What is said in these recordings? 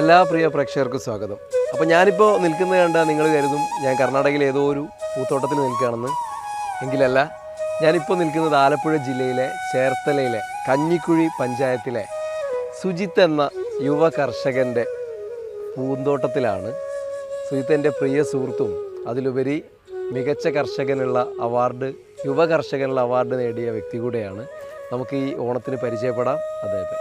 എല്ലാ പ്രിയ പ്രേക്ഷകർക്കും സ്വാഗതം. അപ്പോൾ ഞാനിപ്പോൾ നിൽക്കുന്നത് കണ്ടാൽ നിങ്ങൾ കരുതും ഞാൻ കർണാടകയിലെ ഏതോ ഒരു പൂത്തോട്ടത്തിൽ നിൽക്കുകയാണെന്ന്. എങ്കിലല്ല ഞാനിപ്പോൾ നിൽക്കുന്നത് ആലപ്പുഴ ജില്ലയിലെ ചേർത്തലയിലെ കഞ്ഞിക്കുഴി പഞ്ചായത്തിലെ സുജിത്ത് എന്ന യുവ കർഷകന്റെ പൂന്തോട്ടത്തിലാണ്. സുജിത്ത് എന്റെ പ്രിയ സുഹൃത്തും അതിലുപരി മികച്ച കർഷകനുള്ള അവാർഡ് യുവ കർഷകനുള്ള അവാർഡ് നേടിയ വ്യക്തി കൂടെയാണ്. നമുക്ക് ഈ ഓണത്തിന് പരിചയപ്പെടാം. അദ്ദേഹത്തെ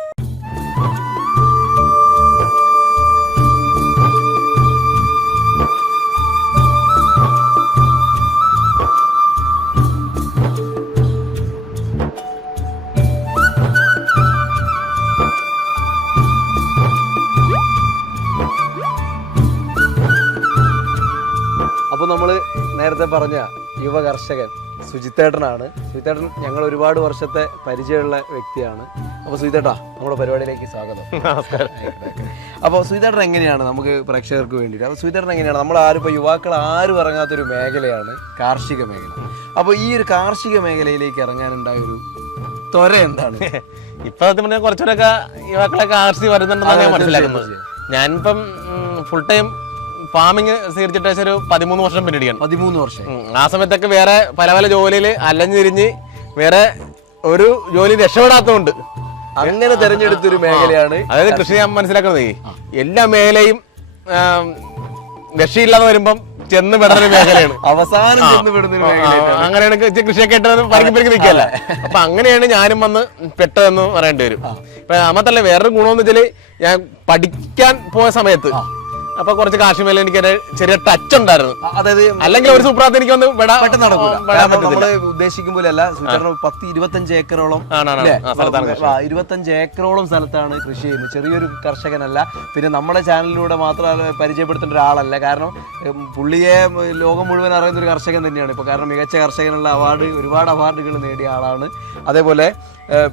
പറഞ്ഞ യുവ കർഷകൻ സുജിത്തേട്ടനാണ്. സുജിത്തേട്ടൻ ഞങ്ങൾ ഒരുപാട് വർഷത്തെ പരിചയമുള്ള വ്യക്തിയാണ്. അപ്പോൾ സുജിത്തേട്ടാ നമ്മുടെ പരിപാടിയിലേക്ക് സ്വാഗതം. നമസ്കാരം. അപ്പോൾ സുജിത്തേട്ടൻ എങ്ങനെയാണ് നമുക്ക് പ്രേക്ഷകർക്ക് വേണ്ടിയിട്ട്? അപ്പോൾ സുജിത്തേട്ടൻ എങ്ങനെയാണ്? നമ്മൾ ആരും ഇപ്പോൾ യുവാക്കൾ ആരും ഇറങ്ങാത്തൊരു മേഖലയാണ് കാർഷിക മേഖല. അപ്പോൾ ഈ ഒരു കാർഷിക മേഖലയിലേക്ക് ഇറങ്ങാനുണ്ടായ ഒരു ത്വര എന്താണ്? ഇപ്പൊ സത്യം പറഞ്ഞാൽ കാർഷിക യുവാക്കളൊക്കെ ആർസി വരുന്നുണ്ടെന്നാണ് ഞാൻ മനസ്സിലാക്കുന്നത്. ഞാനിപ്പം ഫുൾ ടൈം ഫാമിങ് സ്വീകരിച്ചിട്ട് ഏകദേശം ഒരു പതിമൂന്ന് വർഷം പിന്നിടിയാണ് പതിമൂന്ന് വർഷം. ആ സമയത്തൊക്കെ വേറെ പല പല ജോലിയിൽ അലഞ്ഞിരിഞ്ഞ് വേറെ ഒരു ജോലി രക്ഷപ്പെടാത്തതുകൊണ്ട്. അങ്ങനെ തെരഞ്ഞെടുത്തൊരു മേഖലയാണ് അതായത് കൃഷി. ഞാൻ മനസ്സിലാക്കുന്നത് എല്ലാ മേഖലയും രക്ഷയില്ലാതെ വരുമ്പം ചെന്ന് വിടുന്ന മേഖലയാണ്. അവസാനം ചെന്ന് പെടുന്ന അങ്ങനെയാണ് കൃഷിയൊക്കെ ഇട്ട് പരിക്ക് പരിക്ക് നിൽക്കല്ല അപ്പൊ അങ്ങനെയാണ് ഞാനും വന്ന് പെട്ടതെന്ന് പറയേണ്ടി വരും. ഇപ്പൊ അമ്മത്തല്ല വേറൊരു ഗുണമെന്ന് വെച്ചാൽ ഞാൻ പഠിക്കാൻ പോയ സമയത്ത് അപ്പൊ കുറച്ച് കാശ് മേലെ എനിക്ക് ചെറിയ ടച്ച് ഉണ്ടായിരുന്നു. അതായത് അല്ലെങ്കിൽ ഒരു സൂപ്രാത്ത് എനിക്ക് ഒന്ന് പെട്ടെന്ന് നമ്മൾ അല്ല സുചരണം പത്ത് ഇരുപത്തഞ്ച് ഏക്കറോളം. ഇരുപത്തഞ്ച് ഏക്കറോളം സ്ഥലത്താണ് കൃഷി ചെയ്യുന്നത്. ചെറിയൊരു കർഷകനല്ല പിന്നെ നമ്മുടെ ചാനലിലൂടെ മാത്രം പരിചയപ്പെടുത്തേണ്ട ഒരാളല്ല. കാരണം പുള്ളിയെ ലോകം മുഴുവൻ അറിയുന്ന ഒരു കർഷകൻ തന്നെയാണ്. ഇപ്പൊ കാരണം മികച്ച കർഷകനുള്ള അവാർഡ് ഒരുപാട് അവാർഡുകൾ നേടിയ ആളാണ്. അതേപോലെ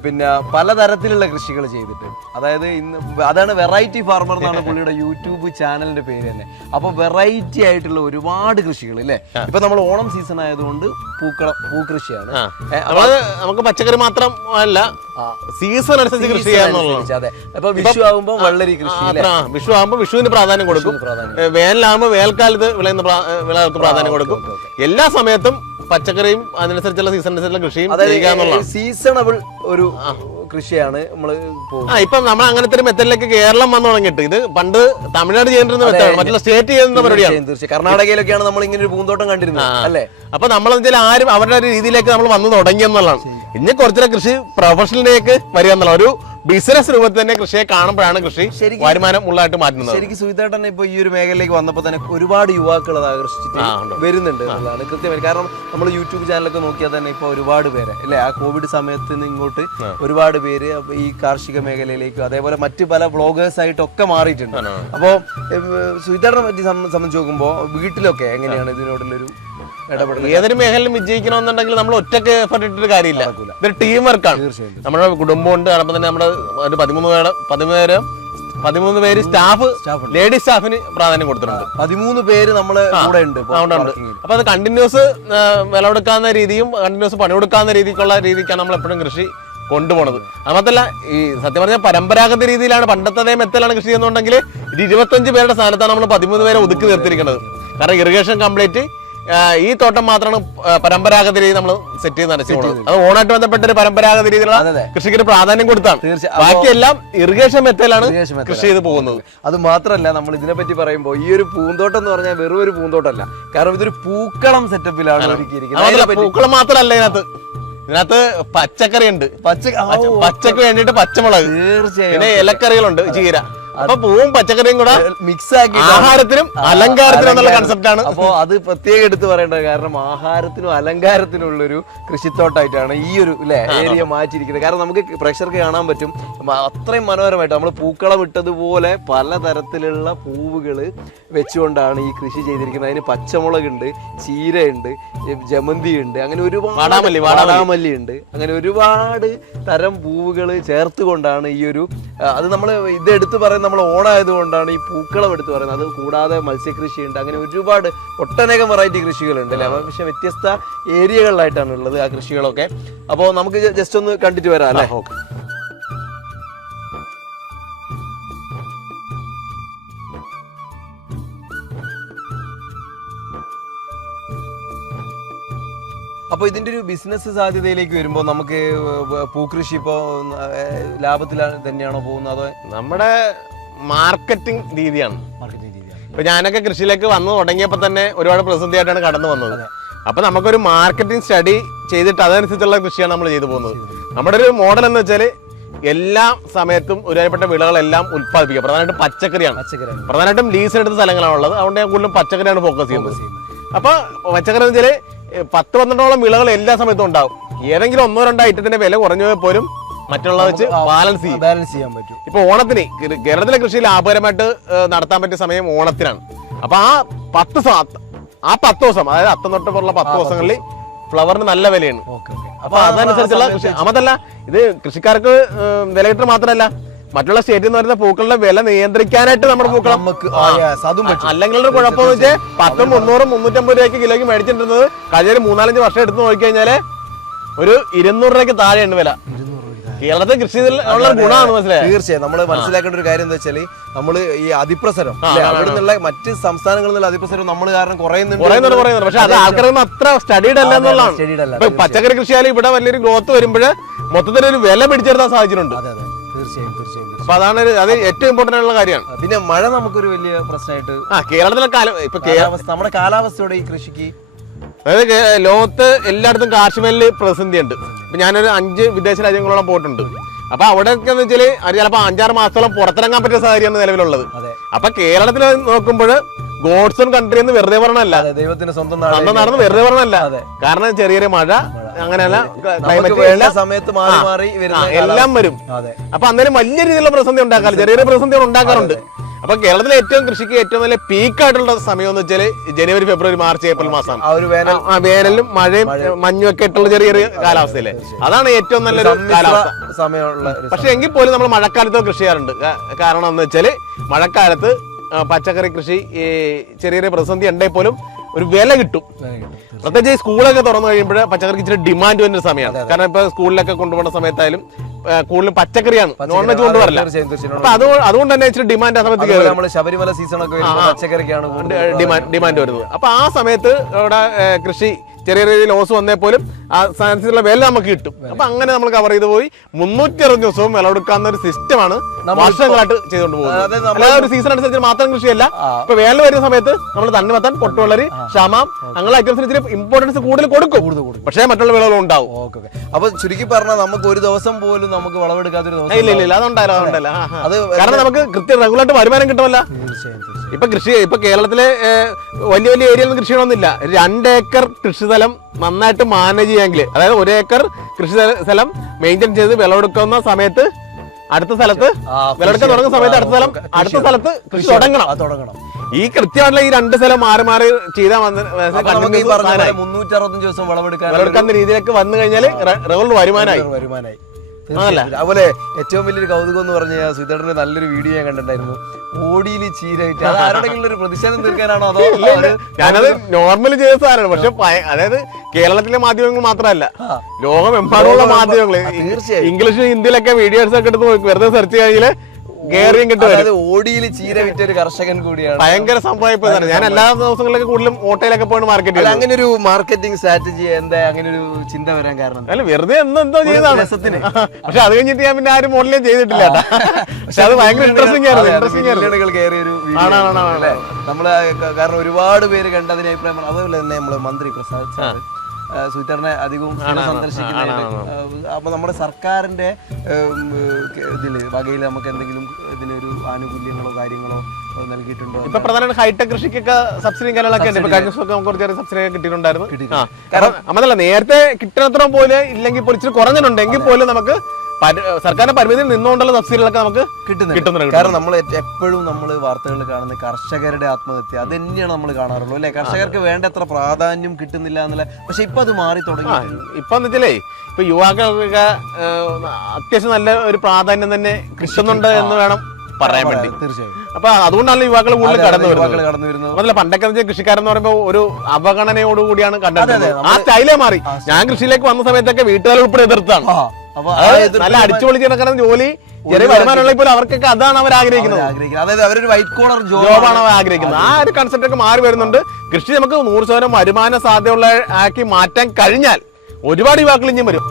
പിന്നെ പലതരത്തിലുള്ള കൃഷികൾ ചെയ്തിട്ട്. അതായത് ഇന്ന് അതാണ് വെറൈറ്റി ഫാർമർ എന്നാണ് പുള്ളിയുടെ യൂട്യൂബ് ചാനലിന്റെ പേര് തന്നെ. അപ്പോൾ വെറൈറ്റി ആയിട്ടുള്ള ഒരുപാട് കൃഷികൾ അല്ലേ ഇപ്പൊ നമ്മൾ ഓണം സീസൺ ആയതുകൊണ്ട് പൂക്കള പൂക്കൃഷിയാണ്. നമുക്ക് പച്ചക്കറി മാത്രം അല്ല സീസൺ അനുസരിച്ച് കൃഷി അതെ. അപ്പൊ വിഷു ആകുമ്പോൾ വെള്ളരി കൃഷി വിഷു ആകുമ്പോൾ വിഷുവിന് പ്രാധാന്യം കൊടുക്കും. വേനലാകുമ്പോൾ വേനൽക്കാലത്ത് വിളയുന്ന വിളകൾക്ക് പ്രാധാന്യം കൊടുക്കും. എല്ലാ സമയത്തും പച്ചക്കറിയും അതിനനുസരിച്ചുള്ള സീസൺ അനുസരിച്ചുള്ള കൃഷിയും ചെയ്യുക സീസണബിൾ ഒരു കൃഷിയാണ് നമ്മൾ ആ ഇപ്പം നമ്മൾ അങ്ങനത്തെ ഒരു മെത്തഡിലേക്ക് കേരളം വന്നു തുടങ്ങിയിട്ട് ഇത് പണ്ട് തമിഴ്നാട് ചെയ്തിരുന്ന മെത്തേഡ് മറ്റുള്ള സ്റ്റേറ്റ് ചെയ്യുന്ന പരിപാടിയാണ്. തീർച്ചയായും കർണാടകയിലൊക്കെയാണ് നമ്മൾ ഇങ്ങനെ ഒരു പൂന്തോട്ടം കണ്ടിരുന്നത് അല്ലേ? അപ്പൊ നമ്മൾ വെച്ചാൽ ആരും അവരുടെ ഒരു രീതിയിലേക്ക് നമ്മൾ വന്നു തുടങ്ങി എന്നുള്ളതാണ്. ഇനി കുറച്ചുള്ള കൃഷി പ്രൊഫഷണലിലേക്ക് വരിക എന്നുള്ള ഒരു ബിസിനസ് രൂപത്തിൽ തന്നെ കൃഷിയെ കാണുമ്പോഴാണ് കൃഷി വരുമാനം ഉള്ളതായിട്ട് മാറ്റുന്നത്. ശരിക്കും സുഹിതേട്ടൻ ഇപ്പൊ ഈ ഒരു മേഖലയിലേക്ക് വന്നപ്പോൾ തന്നെ ഒരുപാട് യുവാക്കൾ അത് ആകർഷിച്ചിട്ട് വരുന്നുണ്ട് എന്നുള്ളതാണ് കൃത്യമായി കാരണം നമ്മൾ യൂട്യൂബ് ചാനലൊക്കെ നോക്കിയാൽ തന്നെ ഇപ്പൊ ഒരുപാട് പേര് അല്ലെ? ആ കോവിഡ് സമയത്ത് നിന്ന് ഇങ്ങോട്ട് ഒരുപാട് പേര് ഈ കാർഷിക മേഖലയിലേക്ക് അതേപോലെ മറ്റു പല വ്ളോഗേഴ്സ് ആയിട്ടൊക്കെ മാറിയിട്ടുണ്ട്. അപ്പോൾ സുഹിതേട്ടനെ പറ്റി സംബന്ധിച്ച് നോക്കുമ്പോൾ വീട്ടിലൊക്കെ എങ്ങനെയാണ് ഇതിനോടുള്ളൊരു ഏതൊരു മേഖലയിലും വിജയിക്കണമെന്നുണ്ടെങ്കിൽ നമ്മൾ ഒറ്റയ്ക്ക് എഫർട്ട് ഇട്ടിട്ട് കാര്യമില്ല. ഇതൊരു ടീം വർക്കാണ് നമ്മുടെ കുടുംബമുണ്ട് അതോടൊപ്പം തന്നെ നമ്മുടെ ഒരു പതിമൂന്ന് പേര് പതിമൂന്ന് പേര് പതിമൂന്ന് പേര് സ്റ്റാഫ്. ലേഡീസ് സ്റ്റാഫിന് പ്രാധാന്യം കൊടുത്തിട്ടുണ്ട്. പതിമൂന്ന് പേര് നമ്മൾ കൂടെ ഉണ്ട്. അപ്പൊ അത് കണ്ടിന്യൂസ് വിളവെടുക്കാവുന്ന രീതിയും കണ്ടിന്യൂസ് പണിയെടുക്കാവുന്ന രീതിക്കുള്ള രീതിക്കാണ് നമ്മൾ എപ്പോഴും കൃഷി കൊണ്ടുപോണത്. അതുമാത്രല്ല ഈ സത്യം പറഞ്ഞാൽ പരമ്പരാഗത രീതിയിലാണ് പണ്ടത്തെ മെത്തലാണ് കൃഷി ചെയ്യുന്നുണ്ടെങ്കിൽ ഇരുപത്തഞ്ച് പേരുടെ സ്ഥാനത്താണ് നമ്മൾ പതിമൂന്ന് പേരെ ഒതുക്കി നിർത്തിയിരിക്കുന്നത്. കാരണം ഇറിഗേഷൻ കംപ്ലീറ്റ് ഈ തോട്ടം മാത്രമാണ് പരമ്പരാഗത രീതി നമ്മൾ സെറ്റ് ചെയ്ത് നനച്ചു പോകുന്നത് അത് ഓണായിട്ട് ബന്ധപ്പെട്ട ഒരു പരമ്പരാഗത രീതിയിലുള്ള. കൃഷിക്ക് ഒരു പ്രാധാന്യം കൊടുത്താണ്. ബാക്കിയെല്ലാം ഇറിഗേഷൻ മെത്തേലാണ് കൃഷി ചെയ്ത് പോകുന്നത്. അത് മാത്രമല്ല നമ്മൾ ഇതിനെ പറ്റി പറയുമ്പോൾ ഈ ഒരു പൂന്തോട്ടം എന്ന് പറഞ്ഞാൽ വെറും ഒരു പൂന്തോട്ടമല്ല. കാരണം ഇതൊരു പൂക്കളം സെറ്റപ്പിലാണ് ഒരുക്കിയിരിക്കുന്നത്. പൂക്കളം മാത്രമല്ല ഇതിനകത്ത്. ഇതിനകത്ത് പച്ചക്കറി ഉണ്ട്. പച്ച പച്ചക്ക് വേണ്ടിയിട്ട് പച്ചമുളക്. തീർച്ചയായും പിന്നെ ഇലക്കറികളുണ്ട് ചീര. അപ്പൊ പൂവും പച്ചക്കറിയും കൂടെ മിക്സ് ആക്കി ആഹാരത്തിനും അലങ്കാരത്തിനും എന്നുള്ള കൺസെപ്റ്റ് ആണ്. അപ്പോ അത് പ്രത്യേകം എടുത്ത് പറയേണ്ടത് കാരണം ആഹാരത്തിനും അലങ്കാരത്തിനും ഉള്ളൊരു കൃഷിത്തോട്ടായിട്ടാണ് ഈ ഒരു അല്ലെ ഏരിയ മാറ്റിയിരിക്കുന്നത്. കാരണം നമുക്ക് പ്രഷർക്ക് കാണാൻ പറ്റും. അത്രയും മനോഹരമായിട്ട് നമ്മൾ പൂക്കളം ഇട്ടതുപോലെ പലതരത്തിലുള്ള പൂവുകൾ വെച്ചുകൊണ്ടാണ് ഈ കൃഷി ചെയ്തിരിക്കുന്നത്. അതിന് പച്ചമുളകുണ്ട് ചീരയുണ്ട് ജമന്തി ഉണ്ട് അങ്ങനെ ഒരുപാട് വാടാമല്ലി, ഉണ്ട് അങ്ങനെ ഒരുപാട് തരം പൂവുകൾ ചേർത്തുകൊണ്ടാണ് ഈ ഒരു അത് നമ്മൾ ഇതെടുത്ത് പറയുന്ന നമ്മൾ ഓണായതുകൊണ്ടാണ് ഈ പൂക്കളം എടുത്ത് പറയുന്നത്. അത് കൂടാതെ മത്സ്യകൃഷിയുണ്ട്. അങ്ങനെ ഒരുപാട് ഒട്ടനേകം വെറൈറ്റി കൃഷികളുണ്ട് അല്ലേ? പക്ഷെ വ്യത്യസ്ത ഏരിയകളിലായിട്ടാണ് ഉള്ളത് ആ കൃഷികളൊക്കെ. അപ്പോൾ നമുക്ക് ജസ്റ്റ് ഒന്ന് കണ്ടിട്ട് വരാം അല്ലേ? ഓക്കെ. അപ്പോൾ ഇതിന്റെ ഒരു ബിസിനസ് സാധ്യതയിലേക്ക് വരുമ്പോൾ നമുക്ക് പൂക്കൃഷി ഇപ്പോ ലാഭത്തിലാണ് തന്നെയാണോ പോകുന്നത്? അതോ നമ്മുടെ മാർക്കറ്റിംഗ് രീതിയാണ്. മാർക്കറ്റിംഗ് രീതിയാണ്. ഇപ്പൊ ഞാനൊക്കെ കൃഷിയിലേക്ക് വന്നു തുടങ്ങിയപ്പോൾ തന്നെ ഒരുപാട് പ്രതിസന്ധിയായിട്ടാണ് കടന്നു വന്നത്. അപ്പൊ നമുക്കൊരു മാർക്കറ്റിംഗ് സ്റ്റഡി ചെയ്തിട്ട് അതനുസരിച്ചുള്ള കൃഷിയാണ് നമ്മൾ ചെയ്തു പോകുന്നത്. നമ്മുടെ ഒരു മോഡൽ എന്ന് വെച്ചാൽ എല്ലാ സമയത്തും ഒരുപാട് വിളകളെല്ലാം ഉത്പാദിപ്പിക്കുക പ്രധാനമായിട്ടും പച്ചക്കറിയാണ്. പ്രധാനമായിട്ടും ലീസ് എടുത്ത സ്ഥലങ്ങളാണ് ഉള്ളത്. അതുകൊണ്ട് ഞാൻ കൂടുതലും പച്ചക്കറിയാണ് ഫോക്കസ് ചെയ്യുന്നത്. അപ്പൊ പച്ചക്കറി എന്ന് വെച്ചാൽ ഏ, പത്ത് പന്ത്രണ്ടോളം വിളകൾ എല്ലാ സമയത്തും ഉണ്ടാവും. ഏതെങ്കിലും ഒന്നോ രണ്ടോ ഐറ്റത്തിന്റെ വില കുറഞ്ഞു പോലും മറ്റുള്ളത് വെച്ച് ബാലൻസ് ചെയ്യും. ബാലൻസ് ചെയ്യാൻ പറ്റും. ഇപ്പൊ ഓണത്തിന് കേരളത്തിലെ കൃഷി ലാഭകരമായിട്ട് നടത്താൻ പറ്റിയ സമയം ഓണത്തിനാണ്. അപ്പൊ ആ പത്ത് ആ പത്ത് ദിവസം അതായത് അത്തം തൊട്ട് പോലുള്ള പത്ത് ദിവസങ്ങളിൽ ഫ്ലവറിന് നല്ല വിലയാണ്. അപ്പൊ അതനുസരിച്ചുള്ള കൃഷി അതല്ല ഇത് കൃഷിക്കാർക്ക് വില കിട്ടുന്ന മാത്രമല്ല മറ്റുള്ള സ്റ്റേറ്റിൽ നിന്ന് വരുന്ന പൂക്കളുടെ വില നിയന്ത്രിക്കാനായിട്ട് നമ്മുടെ പൂക്കൾ അല്ലെങ്കിൽ കുഴപ്പമെന്ന് വെച്ചാൽ പത്തും മുന്നൂറും മുന്നൂറ്റമ്പത് രൂപയ്ക്ക് കിലോയ്ക്ക് മേടിച്ചിട്ടുള്ളത് കഴിഞ്ഞ ഒരു മൂന്നാലഞ്ച് വർഷം എടുത്ത് നോക്കിക്കഴിഞ്ഞാൽ ഒരു ഇരുന്നൂറ് രൂപയ്ക്ക് താഴെയാണ് വില. കേരളത്തിൽ കൃഷി ഉള്ള ഗുണമാണ് മനസ്സിലായത് തീർച്ചയായും. നമ്മൾ മനസ്സിലാക്കേണ്ട ഒരു കാര്യം എന്താ വെച്ചാൽ നമ്മൾ ഈ അതിപ്രസരം അവിടെ നിന്നുള്ള മറ്റ് സംസ്ഥാനങ്ങളിൽ നിന്നുള്ള അതിപ്രസരം നമ്മൾ കാരണം കുറയുന്നുണ്ട് കുറയുന്നുണ്ട് പക്ഷെ അത് ആൾക്കാരൊന്നും അത്ര സ്റ്റഡീഡ് അല്ല എന്നുള്ളതാണ്. പച്ചക്കറി കൃഷിയാലും ഇവിടെ വലിയൊരു ഗ്രോത്ത് വരുമ്പോൾ മൊത്തത്തിലൊരു വില പിടിച്ചെടുത്താൻ സാധിച്ചിട്ടുണ്ട്. അതെ അതെ. തീർച്ചയായും തീർച്ചയായും. അപ്പൊ അതാണ് അത് ഏറ്റവും ഇമ്പോർട്ടന്റ് ആയിട്ടുള്ള കാര്യമാണ് പിന്നെ മഴ നമുക്കൊരു വലിയ പ്രശ്നമായിട്ട് ആ കേരളത്തിലെ കാലം ഇപ്പൊ കാലാവസ്ഥ നമ്മുടെ കാലാവസ്ഥയോടെ ഈ കൃഷിക്ക് അതായത് ലോകത്ത് എല്ലായിടത്തും കാർഷികമേലിൽ പ്രതിസന്ധി ഉണ്ട് ഇപ്പൊ ഞാനൊരു അഞ്ച് വിദേശ രാജ്യങ്ങളോളം പോയിട്ടുണ്ട്. അപ്പൊ അവിടെയൊക്കെ എന്ന് വെച്ചാൽ അവർ ചിലപ്പോ അഞ്ചാറ് മാസത്തോളം പുറത്തിറങ്ങാൻ പറ്റിയ സാഹചര്യമാണ് നിലവിലുള്ളത്. അപ്പൊ കേരളത്തിൽ നോക്കുമ്പോൾ ഗോഡ്സൺ കൺട്രി എന്ന് വെറുതെ പറഞ്ഞല്ല ദൈവത്തിന്റെ സ്വന്തം നടന്ന് വെറുതെ പറഞ്ഞല്ല. കാരണം ചെറിയൊരു മഴ അങ്ങനെയല്ല ക്ലൈമറ്റ് സമയത്ത് മാറി മാറി എല്ലാം വരും. അപ്പൊ അന്നേരം വലിയ രീതിയിലുള്ള പ്രതിസന്ധി ഉണ്ടാക്കാറ് ചെറിയൊരു പ്രതിസന്ധികൾ ഉണ്ടാക്കാറുണ്ട്. അപ്പൊ കേരളത്തിലെ ഏറ്റവും കൃഷിക്ക് ഏറ്റവും നല്ല പീക്കായിട്ടുള്ള സമയം എന്ന് വെച്ചാൽ ജനുവരി ഫെബ്രുവരി മാർച്ച് ഏപ്രിൽ മാസം. വേനലും മഴയും മഞ്ഞും ഒക്കെ ആയിട്ടുള്ള ചെറിയൊരു കാലാവസ്ഥയിലെ അതാണ് ഏറ്റവും നല്ലൊരു കാലാവസ്ഥ. സമയമുള്ള പക്ഷെ എങ്കിൽ പോലും നമ്മൾ മഴക്കാലത്ത് കൃഷി ചെയ്യാറുണ്ട്. കാരണം എന്ന് വെച്ചാൽ മഴക്കാലത്ത് പച്ചക്കറി കൃഷി ഈ ചെറിയ പ്രതിസന്ധി ഉണ്ടെങ്കിൽ പോലും ഒരു വില കിട്ടും. പ്രത്യേകിച്ച് ഈ സ്കൂളൊക്കെ തുറന്നു കഴിയുമ്പോൾ പച്ചക്കറിക്ക് ഇച്ചിരി ഡിമാൻഡ് വരുന്ന സമയമാണ്. കാരണം ഇപ്പൊ സ്കൂളിലൊക്കെ കൊണ്ടുപോകുന്ന സമയത്തായാലും കൂടുതലും പച്ചക്കറിയാണ്. നോൺ വെജ് കൊണ്ടുവരില്ല. അപ്പൊ അത് അതുകൊണ്ട് തന്നെ ഇച്ചിരി ഡിമാൻഡ് ആ സമയത്ത് ശബരിമല ഡിമാൻഡ് ഡിമാൻഡ് വരുന്നത്. അപ്പൊ ആ സമയത്ത് ഇവിടെ കൃഷി ചെറിയ രീതിയിൽ ലോസ് വന്നേ പോലും ആ സാധനത്തിനുള്ള വില നമുക്ക് കിട്ടും. അപ്പൊ അങ്ങനെ നമ്മൾ കവർ ചെയ്ത് പോയി. മുന്നൂറ്റി അറുപത് ദിവസവും വിളവെടുക്കാവുന്ന ഒരു സിസ്റ്റമാണ് വർഷങ്ങളായിട്ട് ചെയ്തുകൊണ്ട് പോകുന്നത്. അല്ലാതെ ഒരു സീസൺ അനുസരിച്ച് മാത്രം കൃഷിയല്ല. ഇപ്പൊ വേനൽ വരുന്ന സമയത്ത് നമ്മൾ തണ്ണിമത്തൻ പൊട്ടുവളരി ക്ഷാമം അങ്ങനെ ഐറ്റംസിന് ഇച്ചിരി ഇമ്പോർട്ടൻസ് കൂടുതൽ കൊടുക്കും. പക്ഷേ മറ്റുള്ള വിളകളും ഉണ്ടാവും. അപ്പൊ ചുരുക്കി പറഞ്ഞാൽ നമുക്ക് ഒരു ദിവസം പോലും നമുക്ക് വിളവെടുക്കാത്തൊരു ദിവസം ഇല്ല ഇല്ല അതുണ്ടായില്ല അതുണ്ടല്ല. അത് കാരണം നമുക്ക് കൃത്യം റെഗുലർ ആയിട്ട് വരുമാനം കിട്ടുമല്ല. ഇപ്പൊ കൃഷി ഇപ്പൊ കേരളത്തിലെ വലിയ വലിയ ഏരിയ ഒന്നും കൃഷി ചെയ്യണമെന്നില്ല രണ്ട് ഏക്കർ കൃഷിസ്ഥലം നന്നായിട്ട് മാനേജ് ചെയ്യാമെങ്കിൽ അതായത് ഒരു ഏക്കർ കൃഷി സ്ഥല- മെയിന്റെയിൻ ചെയ്ത് വിളവെടുക്കുന്ന സമയത്ത് അടുത്ത സ്ഥലത്ത് വിളവെടുക്കാൻ തുടങ്ങുന്ന സമയത്ത് അടുത്ത സ്ഥലം അടുത്ത സ്ഥലത്ത് കൃഷി തുടങ്ങണം. തുടങ്ങണം. ഈ കൃത്യമായിട്ടുള്ള ഈ രണ്ട് സ്ഥലം മാറി മാറി ചെയ്താൽ വന്ന് നമുക്ക് പറഞ്ഞ പോലെ സാധനമായി. മുന്നൂറ്റി അറുപത്തഞ്ച് ദിവസം വിളവെടുക്കാൻ വിളവെടുക്കുന്ന രീതിയിലേക്ക് വന്നു കഴിഞ്ഞാൽ റെഗുലർ വരുമാനമായി വരുമാനമായി. അതുപോലെ ഏറ്റവും വലിയൊരു കൗതുകം എന്ന് പറഞ്ഞാൽ സുധേട്ടന്റെ നല്ലൊരു വീഡിയോ ഞാൻ കണ്ടിട്ടുണ്ടായിരുന്നു. ഓടിയിൽ ചീരയിട്ട്. അത് ആരുടെങ്കിലും ഒരു പ്രതിഷേധം തീർക്കാനാണോ അതോ അവർ ഞാനത് നോർമൽ ചെയ്ത സാധനമാണ് പക്ഷെ ഭയ- അതായത് കേരളത്തിലെ മാധ്യമങ്ങൾ മാത്രമല്ല. ലോകമെമ്പാടുള്ള ലോകമെമ്പാടുമുള്ള തീർച്ചയായും. ഇംഗ്ലീഷ് ഹിന്ദിയിലൊക്കെ വീഡിയോസ് ഒക്കെ എടുത്ത് നോക്കി വെറുതെ സെർച്ച് കഴിഞ്ഞാൽ കേറിയും കിട്ടും അതായത് ഓടിയിൽ ചീര വിറ്റ ഒരു കർഷകൻ കൂടിയാണ്. ഭയങ്കര സംഭവം ഞാൻ എല്ലാ ദിവസങ്ങളിലൊക്കെ കൂടുതലും ഓട്ടയിലൊക്കെ പോയി മാർക്കറ്റ് അങ്ങനെ ഒരു മാർക്കറ്റിംഗ് സ്ട്രാറ്റജി എന്താ അങ്ങനെ ഒരു ചിന്ത വരാൻ കാരണം? അല്ല വെറുതെ എന്തോ എന്തോ ചെയ്താണ്. പക്ഷെ അത് കഴിഞ്ഞിട്ട് ഞാൻ പിന്നെ ആരും മോഡലേ ചെയ്തിട്ടില്ല പക്ഷെ അത് ഭയങ്കര ഇൻട്രസ്റ്റിംഗ് ആയിരുന്നു ഇൻട്രസ്റ്റിംഗ് ആയിരുന്നു. കയറിയ ഒരു? നമ്മൾ കാരണം ഒരുപാട് പേര് കണ്ടതിന് അഭിപ്രായം. അതുപോലെ തന്നെ നമ്മൾ മന്ത്രി പ്രസാദ് സാർ സുചിത്തറിനെ അധികവും സന്ദർശിക്കുന്നതായിട്ട്. അപ്പോൾ അപ്പൊ നമ്മുടെ സർക്കാരിന്റെ ഇതിൽ ഇതിൽ വകയിൽ നമുക്ക് എന്തെങ്കിലും ഇതിനൊരു ആനുകൂല്യങ്ങളോ കാര്യങ്ങളോ നൽകിയിട്ടുണ്ടോ? ഇപ്പൊ പ്രധാനമായിട്ട് ഹൈടെക് കൃഷിക്കൊക്കെ സബ്സിഡിയും കാര്യങ്ങളൊക്കെ ഉണ്ട്. ഇപ്പൊ കഴിഞ്ഞ ദിവസം നമുക്ക് കുറച്ച് സബ്സിഡി ഒക്കെ കിട്ടിയിട്ടുണ്ടായിരുന്നു. കാരണം അതല്ല നേരത്തെ കിട്ടുന്നത്ര പോലെ ഇല്ലെങ്കിൽ പോലും ഇച്ചിരി കുറഞ്ഞിട്ടുണ്ട്. എങ്കിൽ പോലും നമുക്ക് സർക്കാരിന്റെ പരിമിതിയിൽ നിന്നുകൊണ്ടുള്ള സബ്സിഡികളൊക്കെ നമുക്ക് കിട്ടുന്നുണ്ട്. കാരണം നമ്മൾ എപ്പോഴും നമ്മൾ വാർത്തകളിൽ കാണുന്ന കർഷകരുടെ ആത്മഹത്യ അത് തന്നെയാണ് നമ്മൾ കാണാറുള്ളൂ അല്ലെ? കർഷകർക്ക് വേണ്ടത്ര പ്രാധാന്യം കിട്ടുന്നില്ല എന്നുള്ള പക്ഷെ ഇപ്പൊ അത് മാറി തുടങ്ങി ഇപ്പൊ എന്ന് വെച്ചാലേ ഇപ്പൊ യുവാക്കൾക്കൊക്കെ അത്യാവശ്യം നല്ല ഒരു പ്രാധാന്യം തന്നെ കിട്ടുന്നുണ്ട് എന്ന് വേണം പറയാൻ വേണ്ടി. തീർച്ചയായും. അപ്പൊ അതുകൊണ്ടാണ് യുവാക്കൾ കൂടുതൽ കടന്നു വരുന്നത്. അതല്ല പണ്ടൊക്കെ എന്ന് കൃഷിക്കാരൻ കൃഷിക്കാരെന്ന് പറയുമ്പോൾ ഒരു അവഗണനയോടുകൂടിയാണ് കണ്ടത് ആ സ്റ്റൈലേ മാറി. ഞാൻ കൃഷിയിലേക്ക് വന്ന സമയത്തൊക്കെ വീട്ടുകാർ ഉൾപ്പെടെ എതിർത്താണ്. അപ്പൊ നല്ല അടിച്ചുപൊളിച്ച് നടക്കുന്ന ജോലി ചെറിയ വരുമാനമുള്ള പോലും അവർക്കൊക്കെ അതാണ് അവർ ആഗ്രഹിക്കുന്നത്. ആഗ്രഹിക്കുന്നത്. അതായത് അവരൊരു വൈറ്റ് കോളർ ജോബാണ് അവർ ആഗ്രഹിക്കുന്നത്. ആ ഒരു കൺസെപ്റ്റ് ഒക്കെ മാറി വരുന്നുണ്ട്. കൃഷി നമുക്ക് നൂറ് ശതമാനം വരുമാന സാധ്യതയുള്ള ആക്കി മാറ്റാൻ കഴിഞ്ഞാൽ ഒരുപാട് യുവാക്കൾ ഇനിയും വരും.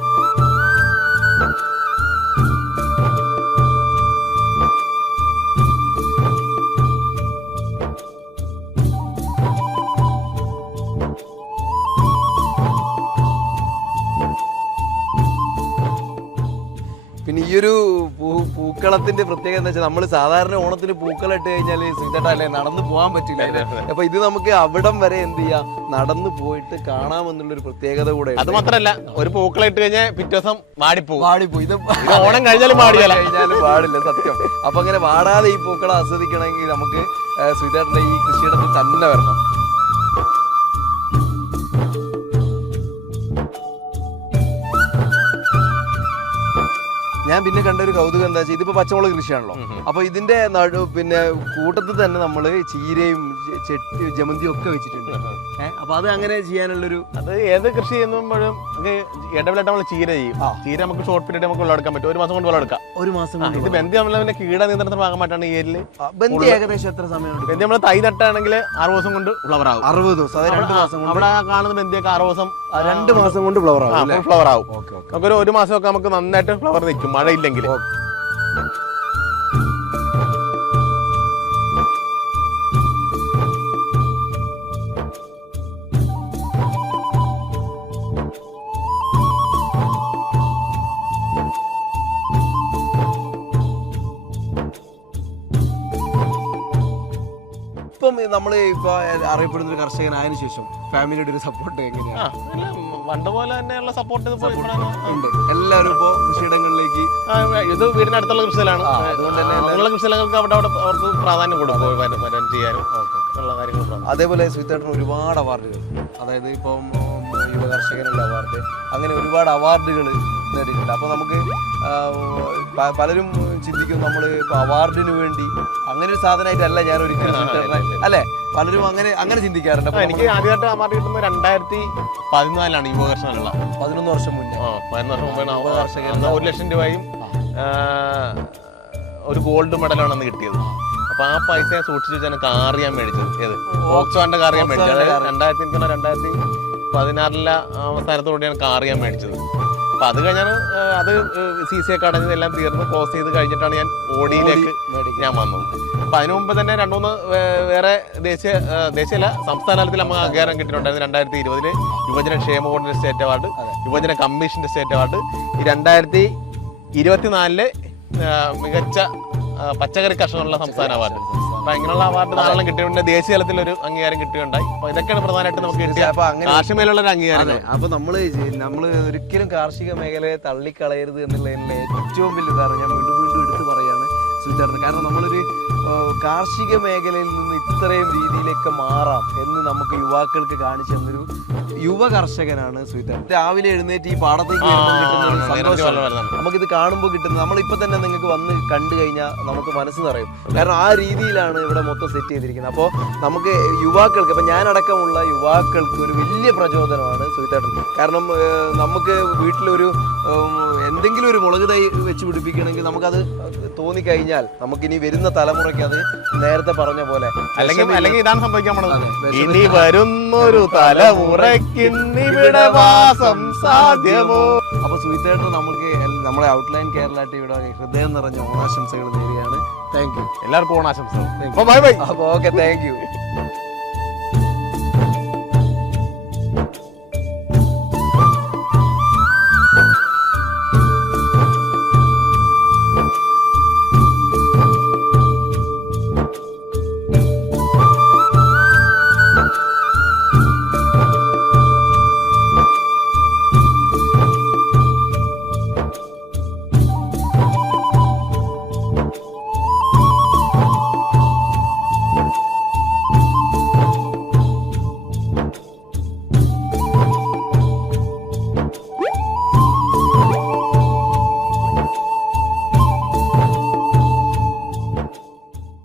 ഒരു പൂ പൂക്കളത്തിന്റെ പ്രത്യേകത എന്താ വെച്ചാൽ നമ്മൾ സാധാരണ ഓണത്തിന് പൂക്കളം ഇട്ട് കഴിഞ്ഞാൽ സീതട്ട അല്ലേ നടന്നു പോകാൻ പറ്റില്ല. അപ്പൊ ഇത് നമുക്ക് അവിടം വരെ എന്ത് ചെയ്യാം? നടന്നു പോയിട്ട് കാണാമെന്നുള്ള ഒരു പ്രത്യേകത കൂടെ അത് മാത്രല്ല ഒരു പൂക്കളം ഇട്ട് കഴിഞ്ഞാൽ പിറ്റേ ദിവസം വാടിപ്പോകും വാടിപ്പോ ഇത് ഓണം കഴിഞ്ഞാലും വാടിയല്ല കഴിഞ്ഞാലും പാടില്ല സത്യം. അപ്പൊ അങ്ങനെ വാടാതെ ഈ പൂക്കളം ആസ്വദിക്കണമെങ്കിൽ നമുക്ക് സുധേട്ടന്റെ ഈ കൃഷിയിടത്തിൽ തന്നെ വരണം. ഞാൻ പിന്നെ കണ്ട ഒരു കൗതുകം എന്താ വെച്ചാൽ ഇതിപ്പോ പച്ചമുളക് കൃഷിയാണല്ലോ. അപ്പൊ ഇതിന്റെ നടു പിന്നെ കൂട്ടത്തിൽ തന്നെ നമ്മൾ ചീരയും ചെട്ടി ജമന്തിയും ഒക്കെ വെച്ചിട്ടുണ്ട്. ഏഹ് അപ്പൊ അത് അങ്ങനെ ചെയ്യാനുള്ളൊരു അത് ഏത് കൃഷി ചെയ്യുമ്പോഴും ഇടവിലായിട്ട് നമ്മൾ ചീര ചെയ്യും. ചീര നമുക്ക് ഷോർട്ട് പീരീഡ് നമുക്ക് വിളവെടുക്കാൻ പറ്റും. ഒരു മാസം കൊണ്ട് എടുക്കാം ഒരു മാസം കൊണ്ട് ഇത് ബന്ധി നമ്മളെ കീട നിയന്ത്രണത്തിന് ഭാഗമായിട്ടാണ് ഈ ഏരിയൽ ബന്ധി ഏകദേശം എത്ര സമയം ബന്ധി നമ്മൾ തൈ നട്ടാണെങ്കിൽ ആറു ദിവസം കൊണ്ട് ഫ്ലവർ ആവും അറുപത് ദിവസം രണ്ട് മാസം കൊണ്ട്. അവിടെ കാണുന്ന ബന്ധിയൊക്കെ ആറു ദിവസം രണ്ട് മാസം കൊണ്ട് ഫ്ലവർ ആവും ഫ്ലവർ ആവും നമുക്ക് ഒരു നമുക്കൊരു ഒരു മാസമൊക്കെ നമുക്ക് നന്നായിട്ട് ഫ്ലവർ നിൽക്കും. മഴയില്ലെങ്കിൽ നമ്മൾ ഇപ്പൊ അറിയപ്പെടുന്ന ഒരു കർഷകനായതിനു ശേഷം ഫാമിലിയുടെ ഒരു സപ്പോർട്ട് എങ്ങനെയാണ് പണ്ട് പോലെ തന്നെയുള്ള സപ്പോർട്ട് ഉണ്ട്. എല്ലാവരും ഇപ്പോ കൃഷിയിടങ്ങളിലേക്ക് ഇത് വീടിനടുത്തുള്ള കൃഷിയിലാണ്. അതുകൊണ്ട് തന്നെ അങ്ങനെയുള്ള കൃഷിയിടങ്ങൾക്ക് അവിടെ അവിടെ അവർക്ക് പ്രാധാന്യം കൊടുക്കും വരം ചെയ്യാനും ഉള്ള കാര്യങ്ങൾ. അതേപോലെ സുഹിത്തേട്ടന് ഒരുപാട് അവാർഡുകൾ. അതായത് ഇപ്പം യുവ കർഷകനുള്ള അവാർഡ്. അങ്ങനെ ഒരുപാട് അവാർഡുകൾ നേടിയിട്ടുണ്ട് അപ്പോൾ നമുക്ക് പലരും ചിന്തിക്കും നമ്മൾ ഇപ്പോൾ അവാർഡിന് വേണ്ടി അങ്ങനെ ഒരു സാധനമായിട്ടല്ല ഞാൻ ഒരിക്കലും അല്ലേ? പലരും അങ്ങനെ അങ്ങനെ ചിന്തിക്കാറുണ്ട്. അപ്പോൾ എനിക്ക് ആദ്യമായിട്ട് അവാർഡ് കിട്ടുന്നത് രണ്ടായിരത്തി പതിനാലാണ് യുവകർഷനുള്ള പതിനൊന്ന് വർഷം മുന്നേ. പതിനൊന്ന് വർഷം മുമ്പാണ് യുവകർഷക ഒരു ലക്ഷം രൂപയും ഒരു ഗോൾഡ് മെഡലാണ് അന്ന് കിട്ടിയത്. അപ്പൊ ആ പൈസ ഞാൻ സൂക്ഷിച്ചു വെച്ചാണ് കാർ ഞാൻ മേടിച്ചത് ഏത്? ഓക്സോന്റെ കാർ ഞാൻ മേടിച്ചത്. രണ്ടായിരത്തി രണ്ടായിരത്തി പതിനാറിലെ അവസാനത്തോടെയാണ് കാർ ഞാൻ മേടിച്ചത്. അപ്പൊ അത് കഴിഞ്ഞാണ് അത് സി സി ഒക്കെ അടഞ്ഞത് എല്ലാം തീർന്ന് ക്ലോസ് ചെയ്ത് കഴിഞ്ഞിട്ടാണ് ഞാൻ ഓടിയിലേക്ക് ഞാൻ വന്നത്. അപ്പൊ അതിനു മുമ്പ് തന്നെ രണ്ടു മൂന്ന് വേ- വേറെ ദേശീയ ദേശീയ ദേശീയല്ല സംസ്ഥാന തലത്തിൽ നമുക്ക് അംഗീകാരം കിട്ടിയിട്ടുണ്ടായിരുന്നു രണ്ടായിരത്തി ഇരുപതിൽ യുവജന ക്ഷേമ ബോർഡിന്റെ സ്റ്റേറ്റ് അവാർഡ് യുവജന കമ്മീഷന്റെ സ്റ്റേറ്റ് അവാർഡ്. ഈ രണ്ടായിരത്തി ഇരുപത്തിനാലിൽ മികച്ച പച്ചക്കറി കർഷകനുള്ള സംസ്ഥാന അവാർഡ്. അപ്പൊ ഇങ്ങനെയുള്ള അവാർഡ് ധാരാളം കിട്ടിയിട്ടുണ്ട്. ദേശീയ തലത്തിൽ ഒരു അംഗീകാരം കിട്ടിയുണ്ടായി അപ്പൊ ഇതൊക്കെയാണ് പ്രധാനമായിട്ട് നമുക്ക് കിട്ടിയ അപ്പൊ അങ്ങനെ കാർഷികമേലുള്ള ഒരു അംഗീകാരം അപ്പൊ നമ്മൾ നമ്മൾ ഒരിക്കലും കാർഷിക മേഖലയെ തള്ളിക്കളയരുത് എന്നുള്ളതിന്റെ ഏറ്റവും വലിയ ഉദാഹരണം ഞാൻ വീണ്ടും വീണ്ടും എടുത്തു പറയാണ് സുചാരണ കാരണം നമ്മളൊരു കാർഷിക മേഖലയിൽ നിന്ന് ഇത്രയും രീതിയിലേക്ക് മാറാം എന്ന് നമുക്ക് യുവാക്കൾക്ക് കാണിച്ചു തന്നൊരു യുവ കർഷകനാണ് സുചാരൻ രാവിലെ എഴുന്നേറ്റ് ഈ പാടത്തേക്ക് നമുക്കിത് കാണുമ്പോൾ കിട്ടുന്നത് നമ്മളിപ്പോ തന്നെ നിങ്ങൾക്ക് വന്ന് കണ്ടു കഴിഞ്ഞാൽ നമുക്ക് മനസ്സ് നിറയും. കാരണം ആ രീതിയിലാണ് ഇവിടെ മൊത്തം സെറ്റ് ചെയ്തിരിക്കുന്നത്. അപ്പോൾ നമുക്ക് യുവാക്കൾക്ക് ഇപ്പം ഞാനടക്കമുള്ള യുവാക്കൾക്ക് ഒരു വലിയ പ്രചോദനമാണ് സുഹിത്തേട്ടൻ കാരണം നമുക്ക് വീട്ടിലൊരു എന്തെങ്കിലും ഒരു മുളക് തൈ വെച്ച് പിടിപ്പിക്കണമെങ്കിൽ നമുക്കത് തോന്നിക്കഴിഞ്ഞാൽ നമുക്കിനി വരുന്ന തലമുറയ്ക്ക് അത് നേരത്തെ പറഞ്ഞ പോലെ അല്ലെങ്കിൽ അല്ലെങ്കിൽ ഇതാണ് സംഭവിക്കാൻ പോണത്. ഇനി വരുന്നൊരു തലമുറയ്ക്കിന്നിവിടെ വാസം സാധ്യമോ? അപ്പൊ സുഹിത്തേട്ട് നമുക്ക് നമ്മുടെ ഔട്ട്ലൈൻ കേരള ടിവിയുടെ ഹൃദയം നിറഞ്ഞ ഓണാശംസകൾ നേരിയാണ് താങ്ക് യു എല്ലാവർക്കും ഓണാശംസകൾ. ബൈ ബൈ അപ്പോൾ ഓക്കെ താങ്ക് യു